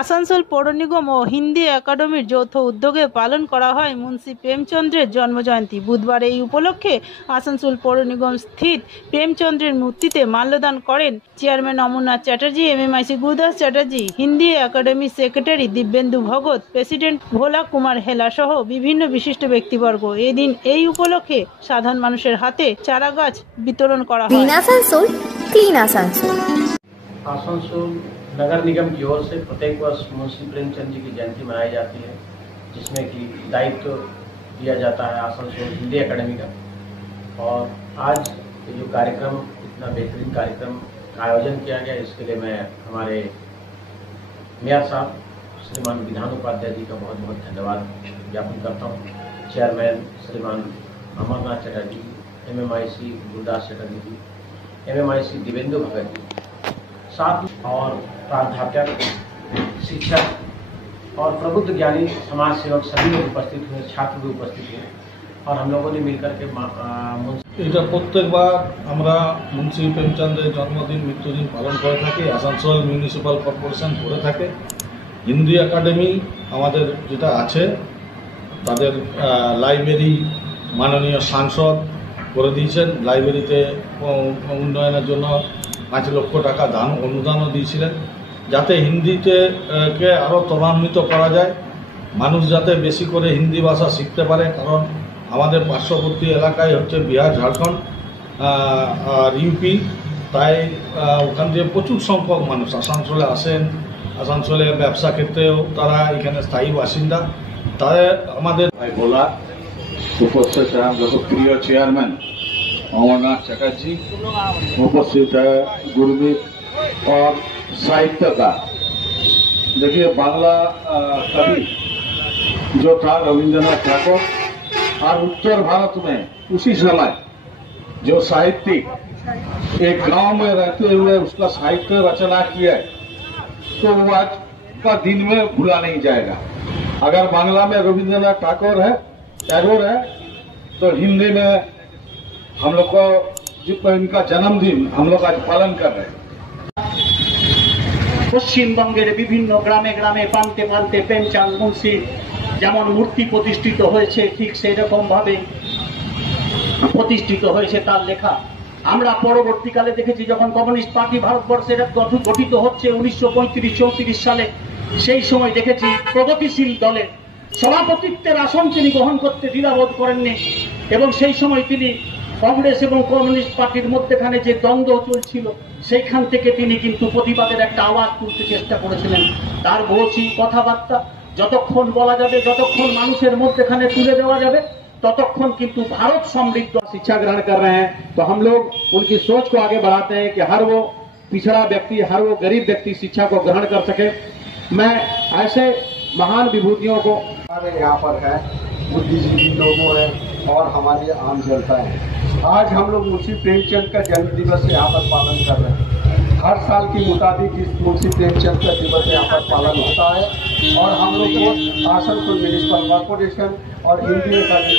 আসানসোল পৌর নিগম ও হিন্দি একাডেমির যৌথ উদ্যোগে পালন করা হয় মুন্সী প্রেমচন্দ্রের জন্মজয়ন্তী। বুধবার এই উপলক্ষে আসানসোল পৌর নিগম স্থিত প্রেমচন্দ্রের মূর্তিতে মাল্যদান করেন চেয়ারম্যান অমরনাথ চ্যাটার্জি, এমএমআইসি গুরুদাস চ্যাটার্জি, হিন্দি একাডেমির সেক্রেটারি দিব্যেন্দু ভগত, প্রেসিডেন্ট ভোলা কুমার হেলা সহ বিভিন্ন বিশিষ্ট ব্যক্তিবর্গ। এদিন এই উপলক্ষে সাধারণ মানুষের হাতে চারা গাছ বিতরণ করা হয়। क्लीन आसनसोल आसनसोल नगर निगम की ओर से प्रत्येक वर्ष मुंशी प्रेमचंद जी की जयंती मनाई जाती है, जिसमें कि दायित्व दिया जाता है आसनसोल हिंदी एकेडमी का। और आज ये जो कार्यक्रम, इतना बेहतरीन कार्यक्रम का आयोजन किया गया, इसके लिए मैं हमारे मेयर साहब श्रीमान विधान उपाध्याय जी का बहुत बहुत धन्यवाद ज्ञापन करता हूँ। चेयरमैन श्रीमान अमरनाथ चटर्जी, एमएमआईसी गुरदास चटर्जी जी, एमएमआईसी दिव्येंदु भगत जी, साथ और प्राध्यापक, शिक्षक और प्रबुद्ध ज्ञानी समाज सेवक सभी लोग उपस्थित हुए, छात्र भी उपस्थित हुए और हम लोगों ने मिलकर के এটা প্রত্যেকবার আমরা মুন্সী প্রেমচন্দ্রের জন্মদিন মৃত্যুদিন পালন করে থাকি। আসানসোল মিউনিসিপ্যাল কর্পোরেশন করে থাকে। হিন্দি একাডেমি আমাদের যেটা আছে, তাদের লাইব্রেরি মাননীয় সাংসদ করে দিয়েছেন। লাইব্রেরিতে উন্নয়নের জন্য 5 লক্ষ টাকা অনুদানও দিয়েছিলেন, যাতে হিন্দিতে কে আরও ত্বরান্বিত করা যায়, মানুষ যাতে বেশি করে হিন্দি ভাষা শিখতে পারে। কারণ আমাদের পার্শ্ববর্তী এলাকায় হচ্ছে বিহার, ঝাড়খণ্ড আর ইউপি, তাই ওখান থেকে প্রচুর সংখ্যক মানুষ আসানসোলে আসেন। আসানসোলে ব্যবসা ক্ষেত্রেও তারা এখানে স্থায়ী বাসিন্দা। তাদের আমাদের भोला उपस्थित है, हम लोग प्रिय चेयरमैन अमरनाथ चटर्जी उपस्थित है, गुरमीत और साहित्यकार। देखिए, बांग्ला कवि जो था रविंद्रनाथ ठाकुर, और उत्तर भारत में उसी समय जो साहित्यिक एक गांव में रहते हुए उसका साहित्य रचना किया है, तो वो आज का दिन में भूला नहीं जाएगा। अगर बांग्ला में रविंद्रनाथ टैगोर है तो हिंदी में हम लोग को इनका जन्मदिन हम लोग आज पालन कर रहे हैं। পশ্চিমবঙ্গের বিভিন্ন গ্রামে গ্রামে প্রান্তে প্রান্তে প্রেমচাঁদ মুন্সির যেমন মূর্তি প্রতিষ্ঠিত হয়েছে, ঠিক সেই রকম ভাবে প্রতিষ্ঠিত হয়েছে তার লেখা। আমরা পরবর্তীকালে দেখেছি, যখন কমিউনিস্ট পার্টি ভারতবর্ষের গঠিত হচ্ছে 1935-34 সালে, সেই সময় দেখেছি প্রগতিশীল দলের সভাপতিত্বের আসন তিনি গ্রহণ করতে দ্বিধাবোধ করেননি, এবং সেই সময় তিনি কংগ্রেস এবং কমিউনিস্ট পার্টির মধ্যেখানে যে দ্বন্দ্ব চলছিল, সেইখান থেকে তিনি কিন্তু প্রতিবাদের একটা আওয়াজ তুলতে চেষ্টা করেছিলেন। তার বলছি কথাবার্তা যতক্ষণ বলা যাবে, যতক্ষণ মানুষের মধ্যেখানে তুলে দেওয়া যাবে, ततक्षण किंतु भारत समृद्ध शिक्षा ग्रहण कर रहे हैं। तो हम लोग उनकी सोच को आगे बढ़ाते हैं कि हर वो पिछड़ा व्यक्ति, हर वो गरीब व्यक्ति शिक्षा को ग्रहण कर सके। मैं ऐसे महान विभूतियों को हमारे यहाँ पर है, बुद्धिजीवी लोगों है और हमारी आम जनता है। आज हम लोग मुंशी प्रेमचंद का जन्म दिवस यहाँ पर पालन कर रहे हैं। हर साल के मुताबिक इस मुंशी प्रेमचंद का दिवस यहाँ पर पालन होता है, और हम लोग को आसनसोल म्यूनिसिपल कॉर्पोरेशन और हिंदी एकेडमी